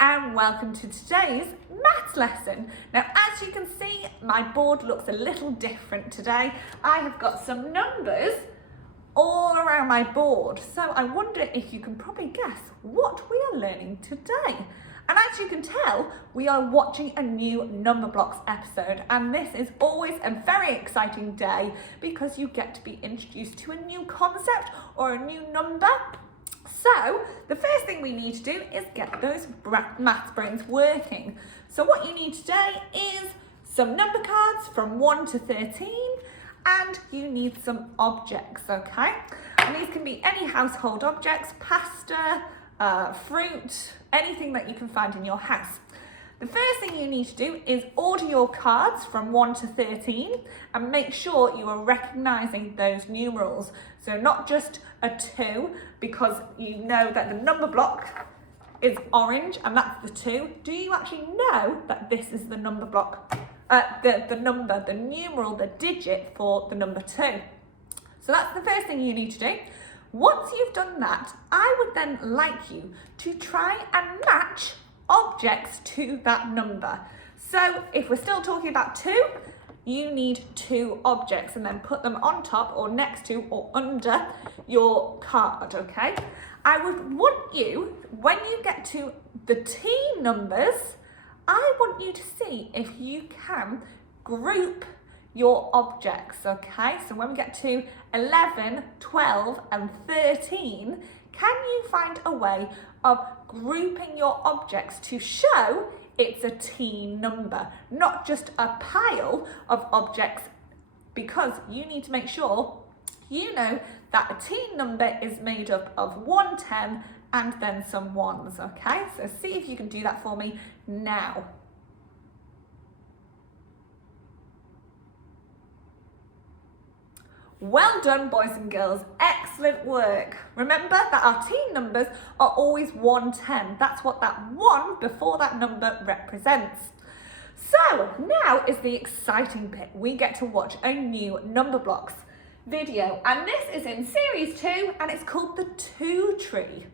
and welcome to today's maths lesson. Now, as you can see, my board looks a little different today. I have got some numbers all around my board, so I wonder if you can probably guess what we are learning today. And as you can tell, we are watching a new Number Blocks episode, and this is always a very exciting day because you get to be introduced to a new concept or a new number. So the first thing we need to do is get those maths brains working. So what you need today is some number cards from 1 to 13, and you need some objects, okay? And these can be any household objects, pasta, fruit, anything that you can find in your house. The first thing you need to do is order your cards from 1 to 13 and make sure you are recognising those numerals. So not just a 2, because you know that the number block is orange and that's the 2. Do you actually know that this is the number block, the numeral, the digit for the number 2? So that's the first thing you need to do. Once you've done that, I would then like you to try and match objects to that number. So if we're still talking about 2, you need 2 objects and then put them on top or next to or under your card, okay? I would want you, when you get to the T numbers, I want you to see if you can group your objects, okay? So when we get to 11, 12 and 13, can you find a way of grouping your objects to show it's a T number, not just a pile of objects, because you need to make sure you know that a T number is made up of 1 10 and then some ones, okay? So see if you can do that for me now. Well done, boys and girls, excellent work. Remember that our T numbers are always 1 10. That's what that 1 before that number represents. So now is the exciting bit. We get to watch a new Number Blocks video, and this is in series 2 and it's called the 2 tree.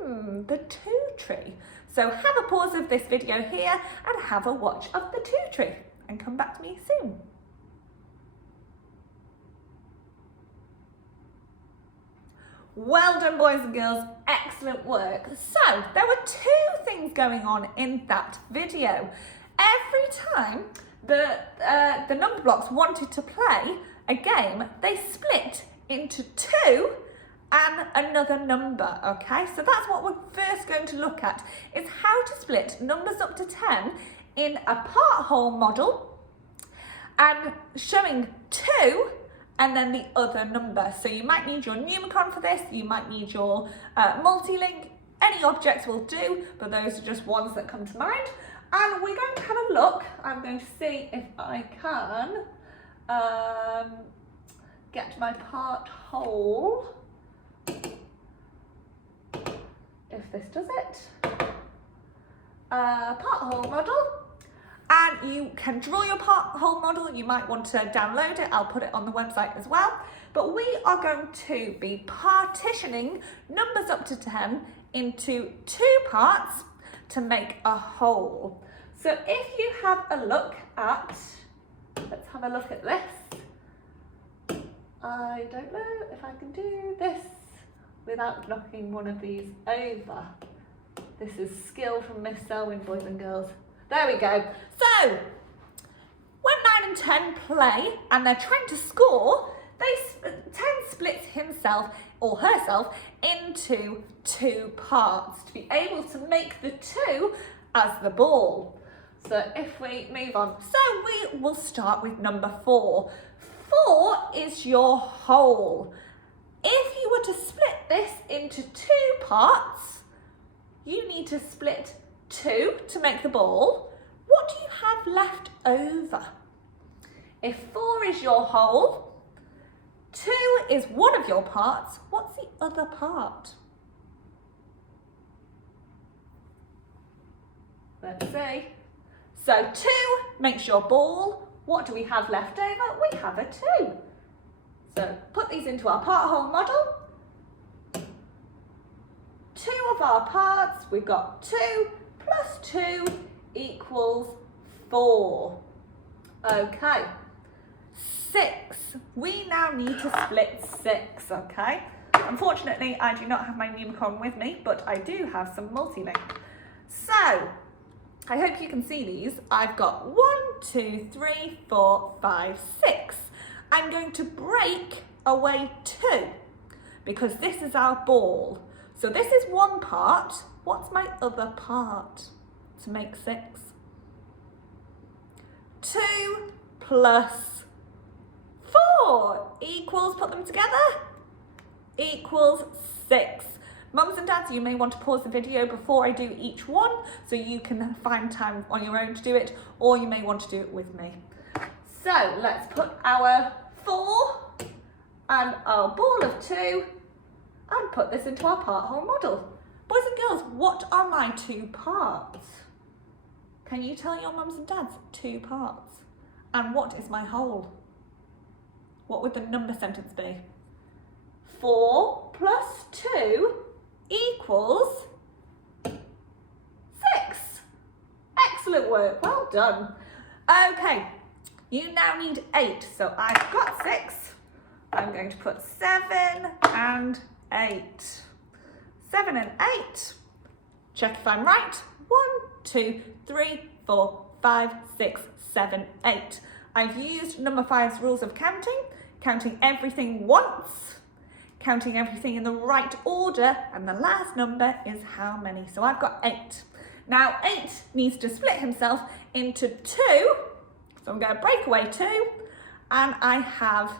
The 2 tree. So have a pause of this video here and have a watch of the 2 tree and come back to me soon. Well done, boys and girls, excellent work. So there were 2 things going on in that video. Every time the Number Blocks wanted to play a game, they split into 2 and another number, okay? So that's what we're first going to look at, is how to split numbers up to 10 in a part-whole model and showing 2 and then the other number. So you might need your Numicon for this, you might need your multi-link, any objects will do, but those are just ones that come to mind. And we're going to have a look. I'm going to see if I can get my part whole, if this does it. Part whole model. And you can draw your part whole model. You might want to download it. I'll put it on the website as well. But we are going to be partitioning numbers up to 10 into 2 parts to make a whole. So if you have a look at, let's have a look at this. I don't know if I can do this without knocking one of these over. This is skill from Miss Selwyn, boys and girls. There we go. So, when 9 and 10 play and they're trying to score, 10 splits himself or herself into 2 parts to be able to make the 2 as the ball. So if we move on, so we will start with number 4. 4 is your whole. If you were to split this into 2 parts, you need to split 2 to make the ball. What do you have left over? If 4 is your whole, 2 is one of your parts, what's the other part? Let's see. So 2 makes your ball. What do we have left over? We have a 2. So put these into our part whole model. 2 of our parts, we've got 2 plus 2 equals 4. Okay. 6. We now need to split 6, okay? Unfortunately, I do not have my Numicon with me, but I do have some multi-link. So, I hope you can see these. I've got 1, 2, 3, 4, 5, 6. I'm going to break away 2 because this is our ball. So this is one part. What's my other part to make 6? 2 plus 4 equals, put them together, equals 6. Mums and dads, you may want to pause the video before I do each one so you can find time on your own to do it, or you may want to do it with me. So let's put our 4 and our ball of 2 and put this into our part whole model. Boys and girls, what are my 2 parts? Can you tell your mums and dads 2 parts? And what is my whole? What would the number sentence be? 4 plus 2 equals 6. Excellent work, well done. Okay, you now need 8, so I've got 6. I'm going to put 7 and 8. 7 and 8. Check if I'm right. 1, 2, 3, 4, 5, 6, 7, 8. I've used number 5's rules of counting everything once, counting everything in the right order, and the last number is how many. So I've got 8. Now 8 needs to split himself into 2, so I'm going to break away 2, and I have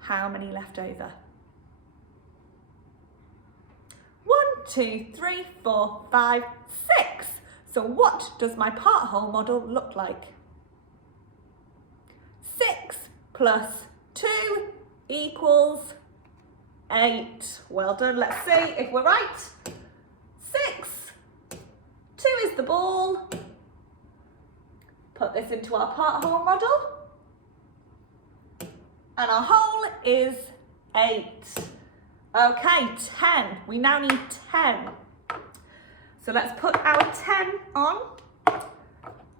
how many left over? 1, 2, 3, 4, 5, 6. So what does my part whole model look like? 6 plus 2 equals 8. Well done. Let's see if we're right. 6. 2 is the ball. Put this into our part whole model. And our whole is 8. Okay, 10. We now need 10. So let's put our 10 on.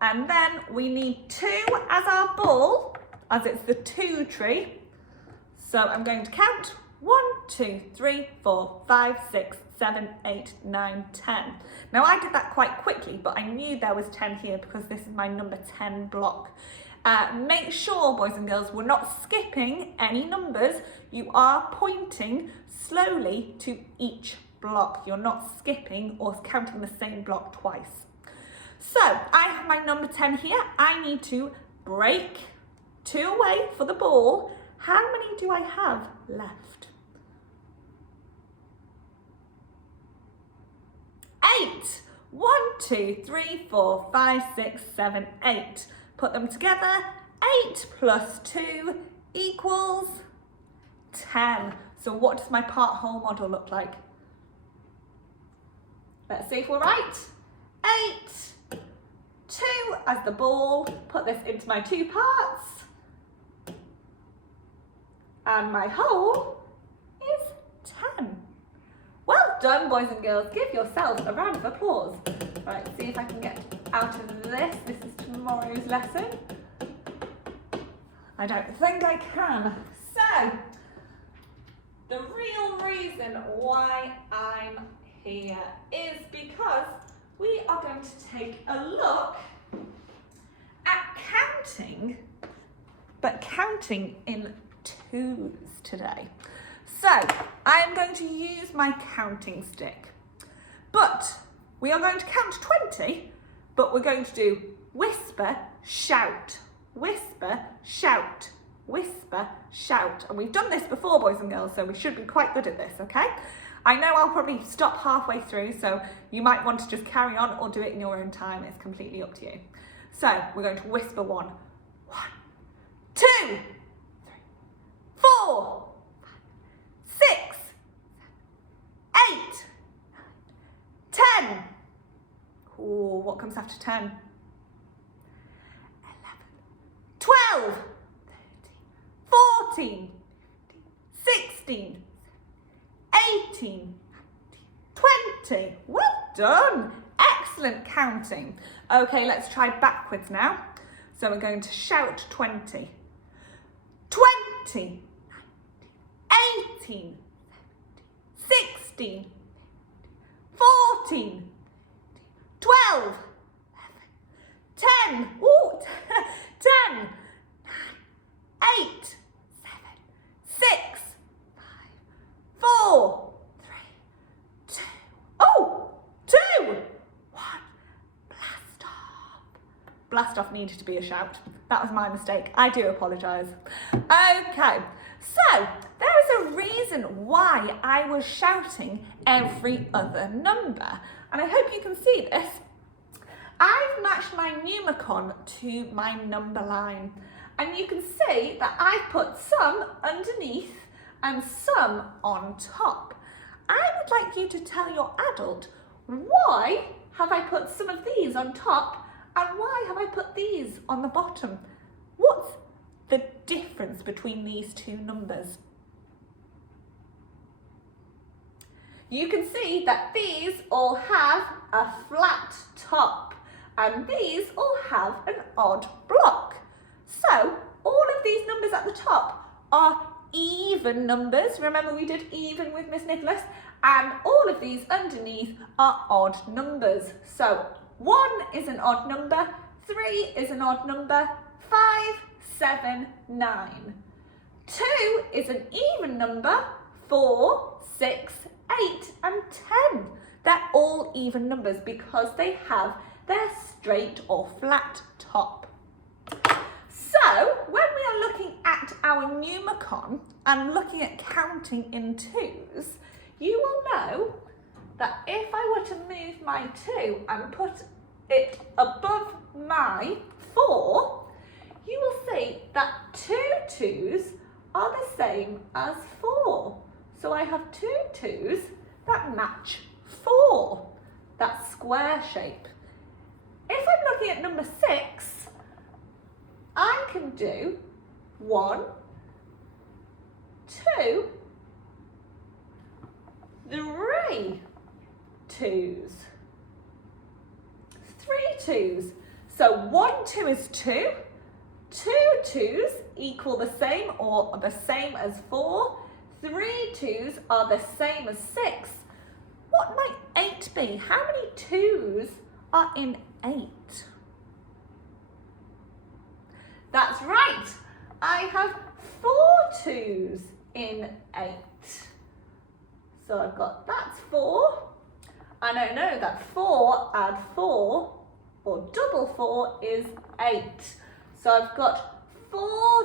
And then we need 2 as our ball, as it's the 2 tree. So I'm going to count 1, 2, 3, 4, 5, 6, 7, 8, 9, 10. Now I did that quite quickly, but I knew there was 10 here because this is my number 10 block. Make sure, boys and girls, we're not skipping any numbers. You are pointing slowly to each block. You're not skipping or counting the same block twice. So I have my number 10 here. I need to break 2 away for the ball. How many do I have left? 8. 1, 2, 3, 4, 5, 6, 7, 8. Put them together. 8 plus 2 equals 10. So what does my part whole model look like? Let's see if we're right. 8, 2 as the ball. Put this into my 2 parts. And my whole is 10. Well done, boys and girls. Give yourselves a round of applause. Right, see if I can get out of this. This is tomorrow's lesson. I don't think I can. So, the real reason why I'm here is because we are going to take a look at counting, but counting in 2s today. So I'm going to use my counting stick, but we are going to count 20, but we're going to do whisper, shout, whisper, shout, whisper, shout. And we've done this before, boys and girls, so we should be quite good at this, okay? I know I'll probably stop halfway through, so you might want to just carry on or do it in your own time. It's completely up to you. So we're going to whisper 1, 1, 2, 3, 4, 6, 8, 10. Ooh, what comes after 10? 11, 12, 13, 14, 16, 18, 20. Well done. Excellent counting. Okay, let's try backwards now. So we're going to shout 20. 20, 18, 16, 14, 12, 10, ooh, 10, 9, 8, 7, 6, 5, 4, 3, 2, oh, 2, 1, blast off. Blast off needed to be a shout. That was my mistake. I do apologise. Okay, so there is a reason why I was shouting every other number. And I hope you can see this. I've matched my Numicon to my number line. And you can see that I've put some underneath and some on top. I would like you to tell your adult, why have I put some of these on top and why have I put these on the bottom? What's the difference between these two numbers? You can see that these all have a flat top and these all have an odd block. So all of these numbers at the top are even numbers. Remember we did even with Miss Nicholas, and all of these underneath are odd numbers. So 1 is an odd number, 3 is an odd number, 5, 7, 9. 2 is an even number, 4, 6, 8 and 10. They're all even numbers because they have their straight or flat top. So when we are looking at our Numicon and looking at counting in twos, you will know that if I were to move my 2 and put it above my 4, you will see that 2 2s are the same as 4. So I have 2 2s that match 4, that square shape. If I'm looking at number 6, I can do 1, 2, 3 2s, 3 2s. So 1 2 is 2, 2 2s equal the same or the same as 4, 3 2s are the same as 6. What might 8 be? How many 2s are in 8? That's right. I have 4 2s in 8. So I've got that's 4. And I know that 4 add 4 or double 4 is 8. So I've got 4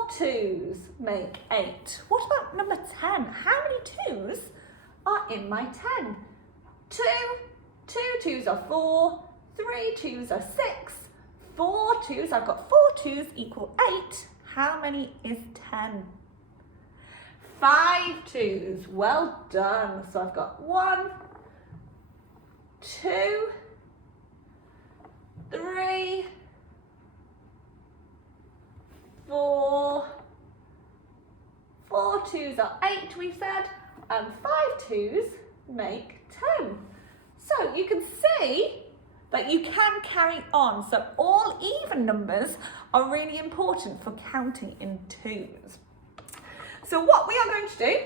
2s make 8. What about number 10? How many 2s are in my 10? 2 2s are 4, 3 2s are 6, 4 2s, I've got 4 2s equal 8. How many is 10? 5 2s, well done. So I've got 1, 2, 3, 4, 4 2s are 8 we've said, and 5 2s make 10. So you can see that you can carry on. So all even numbers are really important for counting in twos. So what we are going to do,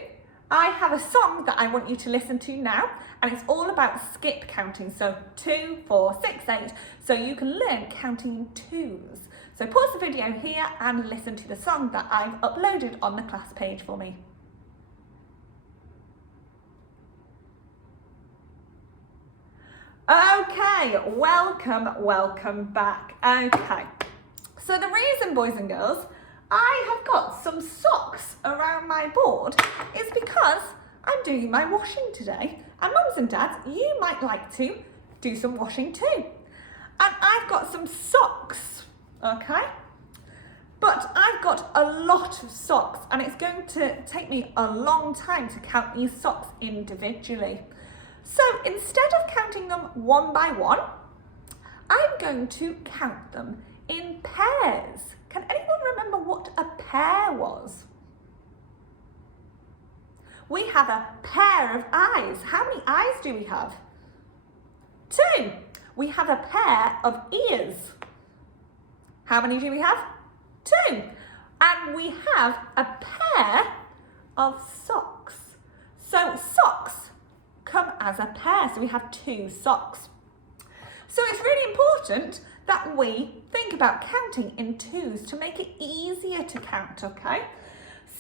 I have a song that I want you to listen to now, and it's all about skip counting. So 2, 4, 6, 8. So you can learn counting in twos. So pause the video here and listen to the song that I've uploaded on the class page for me. Okay, welcome back. Okay, so the reason, boys and girls, I have got some socks around my board is because I'm doing my washing today. And mums and dads, you might like to do some washing too. And I've got some socks, okay? But I've got a lot of socks and it's going to take me a long time to count these socks individually. So instead of counting them one by one, I'm going to count them in pairs. Can anyone remember what a pair was? We have a pair of eyes. How many eyes do we have? 2. we have a pair of ears. How many do we have? 2. And we have a pair of socks. So socks come as a pair, so we have 2 socks. So it's really important that we think about counting in 2s to make it easier to count, okay?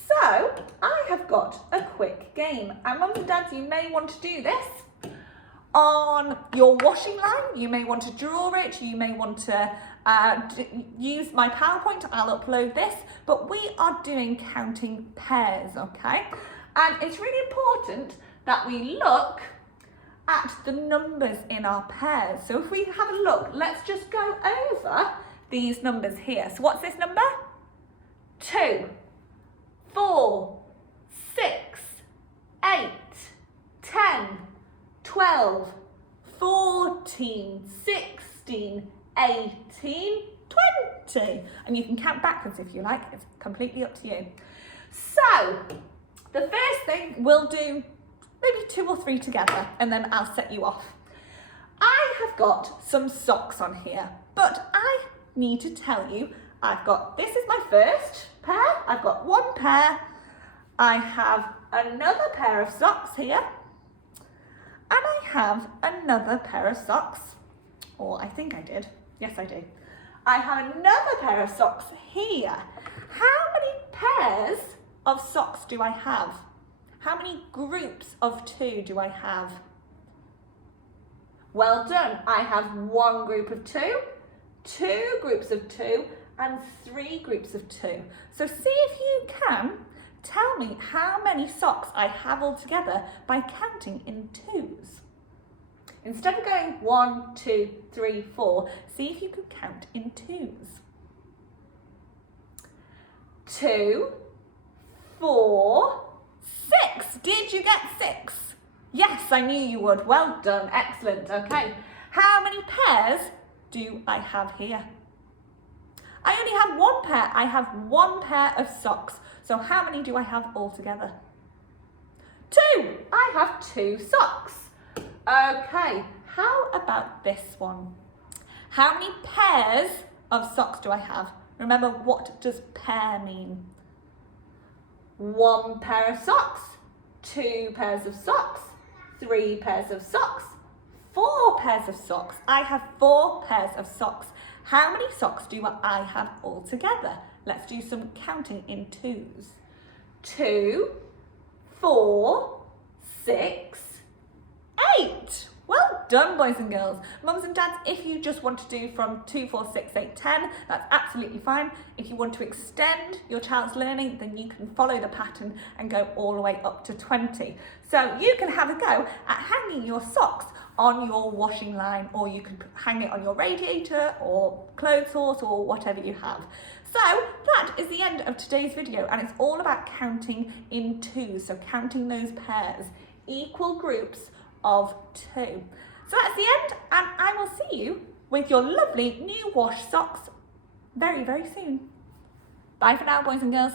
So I have got a quick game, and mums and dads, you may want to do this on your washing line. You may want to draw it, you may want to use my PowerPoint, I'll upload this, but we are doing counting pairs, okay? And it's really important that we look at the numbers in our pairs. So if we have a look, let's just go over these numbers here. So what's this number? 2, 4, 6, 8, 10, 12, 14, 16, 18, 20. And you can count backwards if you like, it's completely up to you. So, the first thing we'll do maybe 2 or 3 together, and then I'll set you off. I have got some socks on here, but I need to tell you, this is my first pair, I've got 1 pair, I have another pair of socks here, and I have another pair of socks, or I think I did, yes I do. I have another pair of socks here. How many pairs of socks do I have? How many groups of 2 do I have? Well done. I have 1 group of 2, 2 groups of 2, and 3 groups of 2. So see if you can tell me how many socks I have altogether by counting in 2s. Instead of going 1, 2, 3, 4, see if you can count in 2s. 2, 4, 6. Did you get 6? Yes, I knew you would. Well done. Excellent. Okay. How many pairs do I have here? I only have 1 pair. I have 1 pair of socks. So how many do I have altogether? 2. I have 2 socks. Okay. How about this one? How many pairs of socks do I have? Remember, what does pair mean? 1 pair of socks, 2 pairs of socks, 3 pairs of socks, 4 pairs of socks. I have 4 pairs of socks. How many socks do I have altogether? Let's do some counting in 2s. 2, 4, 6, 8. Well done, boys and girls. Mums and dads, if you just want to do from 2, 4, 6, 8, 10, that's absolutely fine. If you want to extend your child's learning, then you can follow the pattern and go all the way up to 20. So you can have a go at hanging your socks on your washing line, or you can hang it on your radiator or clothes horse or whatever you have. So that is the end of today's video, and it's all about counting in 2s, so counting those pairs, equal groups of 2. So that's the end, and I will see you with your lovely new wash socks very, very soon. Bye for now, boys and girls.